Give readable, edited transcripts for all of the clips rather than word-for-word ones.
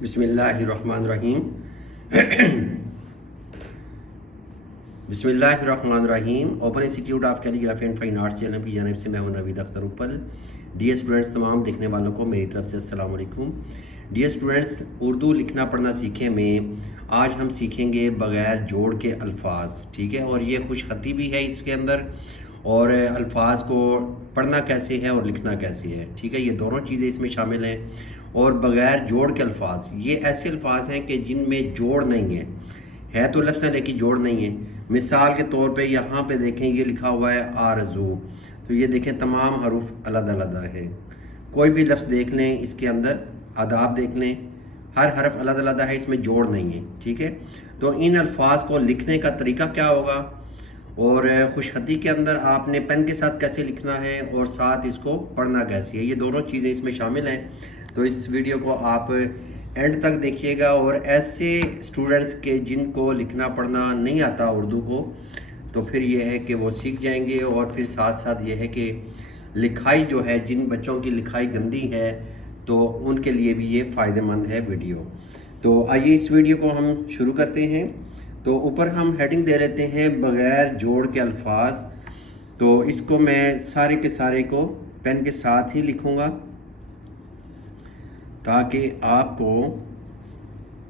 बिस्मिल्लाहिर्रहमानिर्रहीम। बिस्मिल्लाहिर्रहमानिर्रहीम। Open institute of calligraphy and fine arts channel की जानिब से मैं हूं नवीद अख्तर उपल। डियर स्टूडेंट्स, तमाम देखने वालों को मेरी तरफ से अस्सलाम वालेकुम। डियर स्टूडेंट्स, उर्दू लिखना पढ़ना सीखे में आज हम सीखेंगे बग़ैर जोड़ के अल्फाज। ठीक है, और ये खुश खती भी है इसके अंदर, और अल्फाज को पढ़ना कैसे है और लिखना कैसे है। ठीक है, ये दोनों चीज़ें इसमें शामिल हैं। और बग़ैर जोड़ के अल्फाज, ये ऐसे अल्फाज हैं कि जिनमें जोड़ नहीं है तो लफ्ज़ है लेकिन जोड़ नहीं है। मिसाल के तौर पे यहाँ पे देखें, ये लिखा हुआ है आरज़ू, तो ये देखें तमाम हरूफ अलग अलग है। कोई भी लफ्ज़ देख लें, इसके अंदर आदाब देख लें, हर हरफ अलग अलग है, इसमें जोड़ नहीं है। ठीक है, तो इन अल्फाज को लिखने का तरीका क्या होगा और खुशखती के अंदर आपने पेन के साथ कैसे लिखना है और साथ इसको पढ़ना कैसे है, ये दोनों चीज़ें इसमें शामिल हैं। तो इस वीडियो को आप एंड तक देखिएगा। और ऐसे स्टूडेंट्स के जिनको लिखना पढ़ना नहीं आता उर्दू को, तो फिर ये है कि वो सीख जाएंगे। और फिर साथ साथ ये है कि लिखाई जो है, जिन बच्चों की लिखाई गंदी है तो उनके लिए भी ये फ़ायदेमंद है वीडियो। तो आइए इस वीडियो को हम शुरू करते हैं। तो ऊपर हम हेडिंग दे लेते हैं बग़ैर जोड़ के अल्फाज। तो इसको मैं सारे के सारे को पेन के साथ ही लिखूँगा ताकि आपको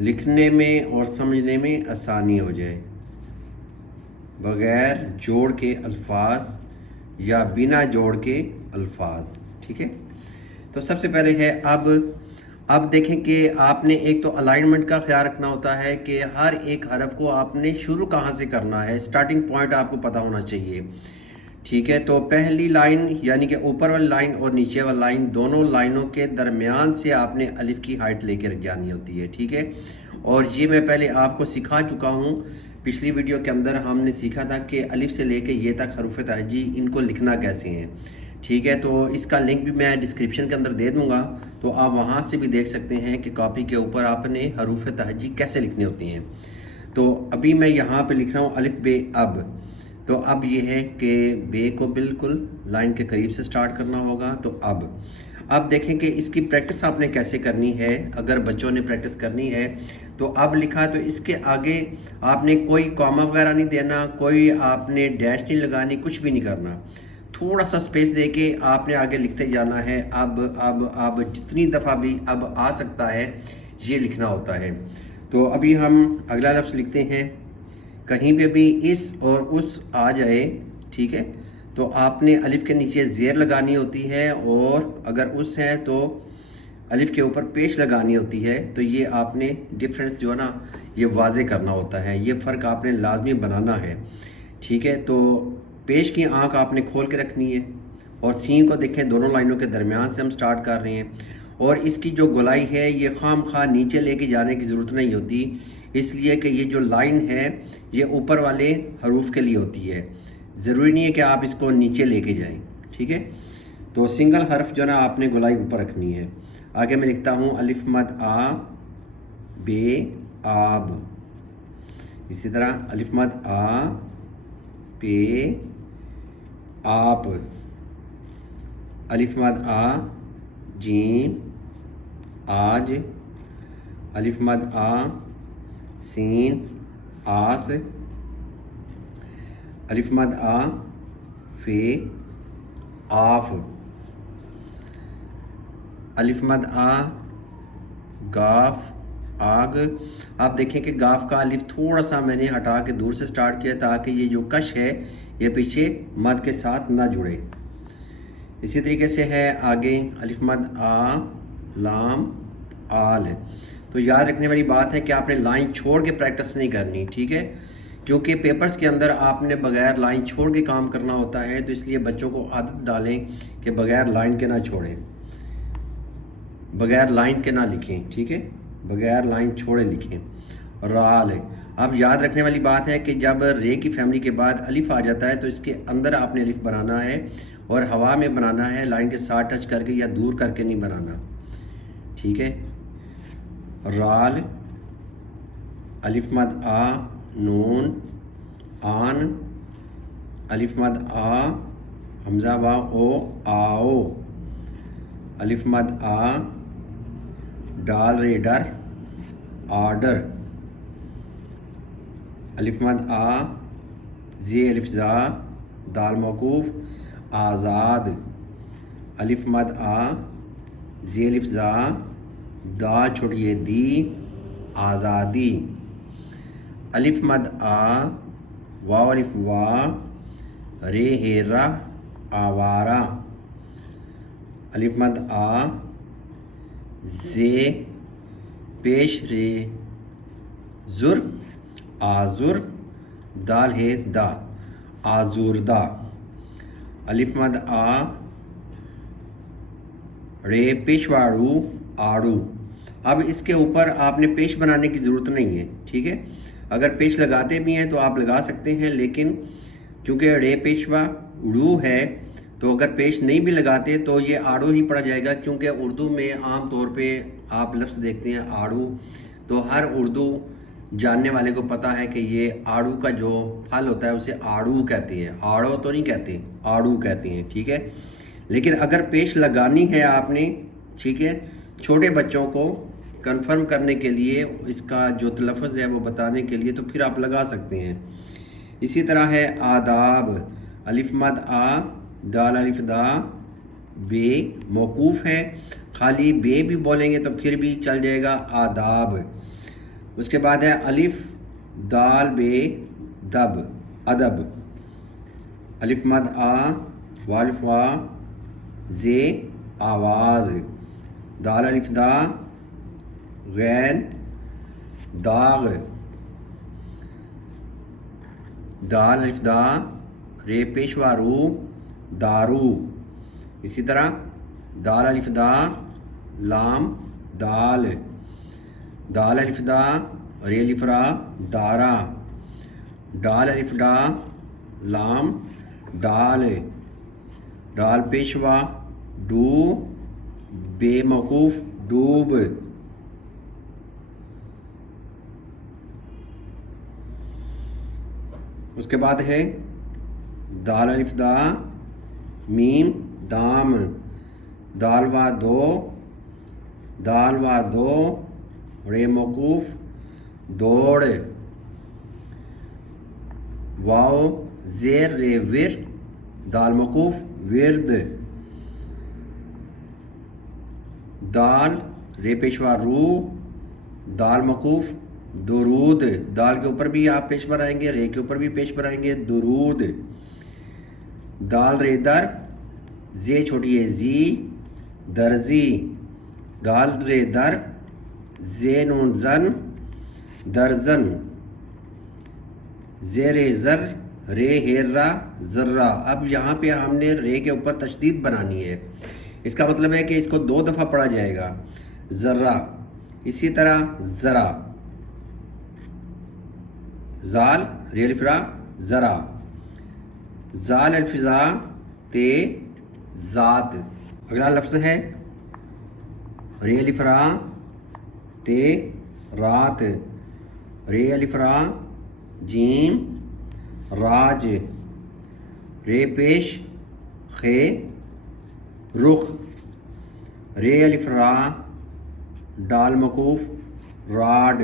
लिखने में और समझने में आसानी हो जाए। बग़ैर जोड़ के अल्फाज या बिना जोड़ के अल्फाज। ठीक है, तो सबसे पहले है अब देखें कि आपने एक तो अलाइनमेंट का ख्याल रखना होता है कि हर एक हरफ को आपने शुरू कहाँ से करना है, स्टार्टिंग पॉइंट आपको पता होना चाहिए। ठीक है, तो पहली लाइन यानी कि ऊपर वाली लाइन और नीचे वाली लाइन, दोनों लाइनों के दरमियान से आपने अलिफ की हाइट लेकर जानी होती है। ठीक है, और ये मैं पहले आपको सिखा चुका हूँ। पिछली वीडियो के अंदर हमने सीखा था कि अलिफ से लेके ये तक हरूफ तहजी इनको लिखना कैसे हैं। ठीक है, तो इसका लिंक भी मैं डिस्क्रिप्शन के अंदर दे दूँगा, तो आप वहाँ से भी देख सकते हैं कि कॉपी के ऊपर आपने हरूफ तहजी कैसे लिखने होती हैं। तो अभी मैं यहाँ पे लिख रहा हूँ अलिफ बे अब। तो अब ये है कि बे को बिल्कुल लाइन के करीब से स्टार्ट करना होगा। तो अब देखें कि इसकी प्रैक्टिस आपने कैसे करनी है। अगर बच्चों ने प्रैक्टिस करनी है तो अब लिखा, तो इसके आगे आपने कोई कॉमा वगैरह नहीं देना, कोई आपने डैश नहीं लगानी, कुछ भी नहीं करना। थोड़ा सा स्पेस दे के आपने आगे लिखते जाना है। अब जितनी दफ़ा भी अब आ सकता है ये लिखना होता है। तो अभी हम अगला लफ्ज़ लिखते हैं। कहीं पे भी इस और उस आ जाए, ठीक है, तो आपने अलिफ के नीचे ज़ेर लगानी होती है, और अगर उस है तो अलिफ के ऊपर पेश लगानी होती है। तो ये आपने डिफरेंस जो है ना, ये वाज़े करना होता है, ये फ़र्क आपने लाजमी बनाना है। ठीक है, तो पेश की आँख आपने खोल के रखनी है, और सीन को देखें दोनों लाइनों के दरमियान से हम स्टार्ट कर रहे हैं। और इसकी जो गोलाई है ये खाम खा नीचे लेके जाने की ज़रूरत नहीं होती, इसलिए कि ये जो लाइन है ये ऊपर वाले हरूफ के लिए होती है। ज़रूरी नहीं है कि आप इसको नीचे लेके जाएं। ठीक है, तो सिंगल हर्फ जो ना आपने गोलाई ऊपर रखनी है। आगे मैं लिखता हूँ अलिफ मद आ बे आब। इसी तरह अलिफ मद आ पे आप, अलिफ मद आ जीम आज, अलिफ मद आ सीन आस, अलिफ मद आ फे आफ, अलिफ मद आ गाफ आग। आप देखें कि गाफ का अलिफ थोड़ा सा मैंने हटा के दूर से स्टार्ट किया ताकि ये जो कश है ये पीछे मद के साथ ना जुड़े। इसी तरीके से है आगे अलिफ मद आ लाम आल। तो याद रखने वाली बात है कि आपने लाइन छोड़ के प्रैक्टिस नहीं करनी। ठीक है, क्योंकि पेपर्स के अंदर आपने बगैर लाइन छोड़ के काम करना होता है, तो इसलिए बच्चों को आदत डालें कि बगैर लाइन के ना छोड़ें, बगैर लाइन के ना लिखें। ठीक है, बगैर लाइन छोड़े लिखें। राल है। अब याद रखने वाली बात है कि जब रे की फैमिली के बाद अलिफ आ जाता है तो इसके अंदर आपने अलिफ बनाना है और हवा में बनाना है, लाइन के साथ टच करके या दूर करके नहीं बनाना। ठीक है, राल, अलिफ मद आ नून आन, अलिफ मद आ हमजा वा ओ आओ, अलिफ मद आ डाल रे डर آرڈر. الف مد آ زی الف زا دال موقوف آزاد. الف مد آ زی الف زا دال چھوٹی دی آزادی. الف مد آ واو الف وا رے ہیرا آوارہ. الف مد آ زے پیش رے زر آزر دال ہے دا آزوردہ. الف مد آ رے پیشواڑو آڑو. اب اس کے اوپر آپ نے پیش بنانے کی ضرورت نہیں ہے، ٹھیک ہے. اگر پیش لگاتے بھی ہیں تو آپ لگا سکتے ہیں، لیکن کیونکہ رے پیشوا رو ہے تو اگر پیش نہیں بھی لگاتے تو یہ آڑو ہی پڑا جائے گا، کیونکہ اردو میں عام طور پہ آپ لفظ دیکھتے ہیں آڑو، تو ہر اردو جاننے والے کو پتہ ہے کہ یہ آڑو کا جو پھل ہوتا ہے اسے آڑو کہتے ہیں، آڑو تو نہیں کہتے، آڑو کہتے ہیں، ٹھیک ہے. لیکن اگر پیش لگانی ہے آپ نے، ٹھیک ہے، چھوٹے بچوں کو کنفرم کرنے کے لیے اس کا جو تلفظ ہے وہ بتانے کے لیے، تو پھر آپ لگا سکتے ہیں. اسی طرح ہے آداب. الف مد آ دال الف دا بے موقوف ہے، خالی بے بھی بولیں گے تو پھر بھی چل جائے گا آداب. اس کے بعد ہے الف دال بے دب ادب. الف مد آ والف وا زے آواز. دال الف دا غین داغ. دال الف دا رے پیشوا رو دارو. اسی طرح دال الف دا لام دال. دال الف دا رے الف را دارا. ڈال الف ڈا لام ڈال. ڈال پیشوا ڈو بے موقوف ڈوب. اس کے بعد ہے دال الف دا میم دام. دال وا دو دال وا دو رے موقوف دوڑ. واو زیر رے ور دال موقوف ورد. دال رے پیشوا رو دال موقوف درود. دال کے اوپر بھی آپ پیش بنائیں گے، رے کے اوپر بھی پیش بنائیں گے درود. دال رے در زے چھوٹی ہے زی درزی. دال رے در زے نون زن درزن. زیر زر رے ہیرا ذرہ. اب یہاں پہ ہم نے رے کے اوپر تشدید بنانی ہے، اس کا مطلب ہے کہ اس کو 2 دفعہ پڑھا جائے گا ذرہ. اسی طرح ذرا. زال رے الف را ذرا. زال الف زا تے ذات. اگلا لفظ ہے رے الف را تے رات. رے الف را جیم راج. رے پیش خے رخ. رے الف را ڈال موقوف راڈ.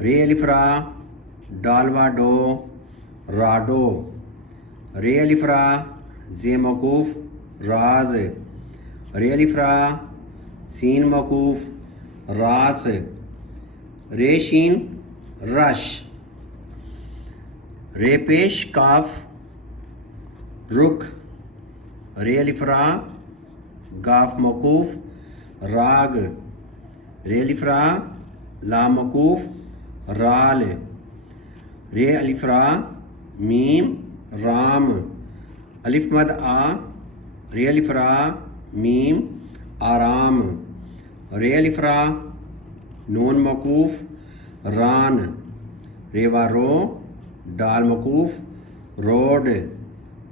رے الف را ڈال وا ڈو راڈو. رے الف را زے موقوف راز. رے الف را سین موقوف راس. رے شین رش. رے پیش کاف رک. رے الف را گاف موقوف راگ. رے الف را لام موقوف رال. رے الف را میم رام. الف مد آ رے الف را میم آرام. رے الف را نون موقوف ران. رے وا رو ڈال موقوف روڈ.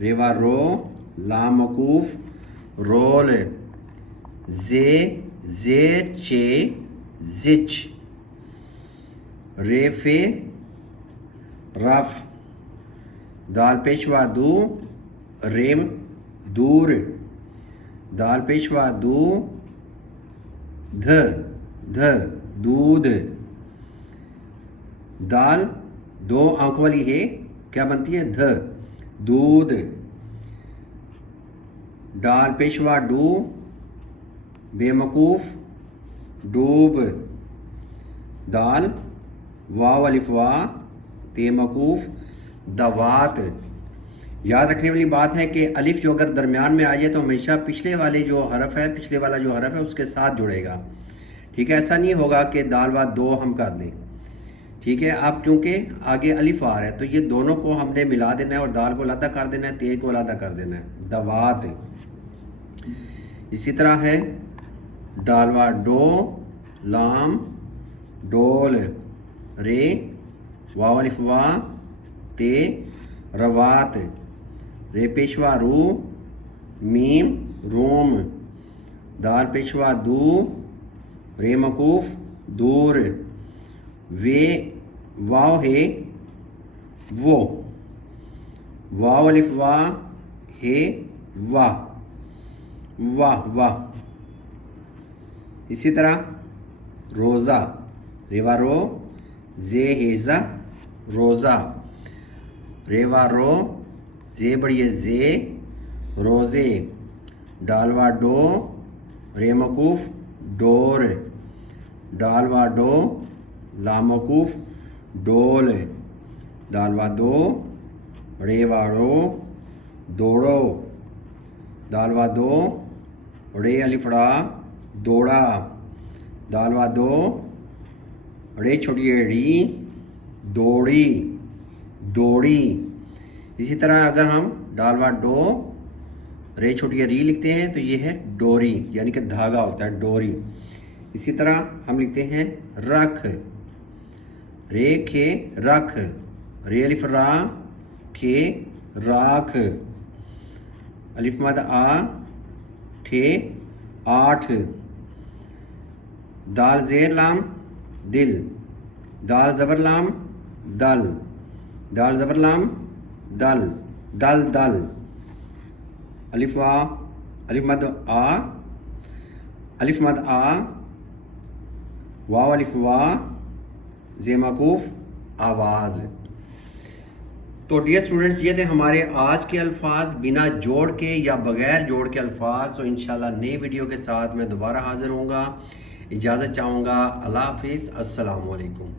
رے وا رو لام موقوف رول. زے زیر چے زچ. رے فے رف. دال پیشوا دو ریم دور. دال پیشوا دو دھ دودھ. دال دو آنکھوں والی ہے کیا بنتی ہے؟ دھ. دودھ. ڈال پیشوا ڈو بے وقوف ڈوب. دال واو الف وا تے موقوف دوات. یاد رکھنے والی بات ہے کہ الف جو اگر درمیان میں آ جائے تو ہمیشہ پچھلے والا جو حرف ہے اس کے ساتھ جڑے گا. ٹھیک ہے، ایسا نہیں ہوگا کہ دال وا دو ہم کر دیں. ٹھیک ہے، اب کیونکہ آگے الف آ رہا ہے تو یہ دونوں کو ہم نے ملا دینا ہے اور دال کو علیحدہ کر دینا ہے، تے کو علیحدہ کر دینا ہے. دوات. اسی طرح ہے ڈالوا ڈو لام ڈول رے واو الف وا تے روات. رے پیشوا رو میم روم. دال پیشوا دو رے موقوف دور. وے واو ہے وہ. واو الف وا ہے واہ واہ واہ. اسی طرح روزہ ریوا رو زے ہیزا روزہ. ریوا رو زے بڑی زے روزے. ڈالوا ڈو رے موقوف ڈور. ڈالوا ڈو لام موقوف ڈول. دالوا دو ریوا رو دوڑو. دالوا دو رے الف ڑا دوڑا. دالوا دو رے چھوٹی ڑی دوڑی دوڑی. اسی طرح اگر ہم ڈالوا ڈو رے چھوٹی ری لکھتے ہیں تو یہ ہے ڈوری، یعنی کہ دھاگا ہوتا ہے ڈوری. اسی طرح ہم لکھتے ہیں رکھ. رے کھے رکھ. رے الف را کھے راکھ. الف مد آ ٹھے آٹھ. دال زیر لام دل. دال زبر لام دل. دال زبر لام دل دل دل. الف وا الف مد آ الف مد آ واو الف وا زے موقوف آواز. تو ڈیئر اسٹوڈنٹس، یہ تھے ہمارے آج کے الفاظ بنا جوڑ کے یا بغیر جوڑ کے الفاظ. تو انشاءاللہ نئی ویڈیو کے ساتھ میں دوبارہ حاضر ہوں گا. اجازت چاہوں گا. اللہ حافظ. السلام علیکم.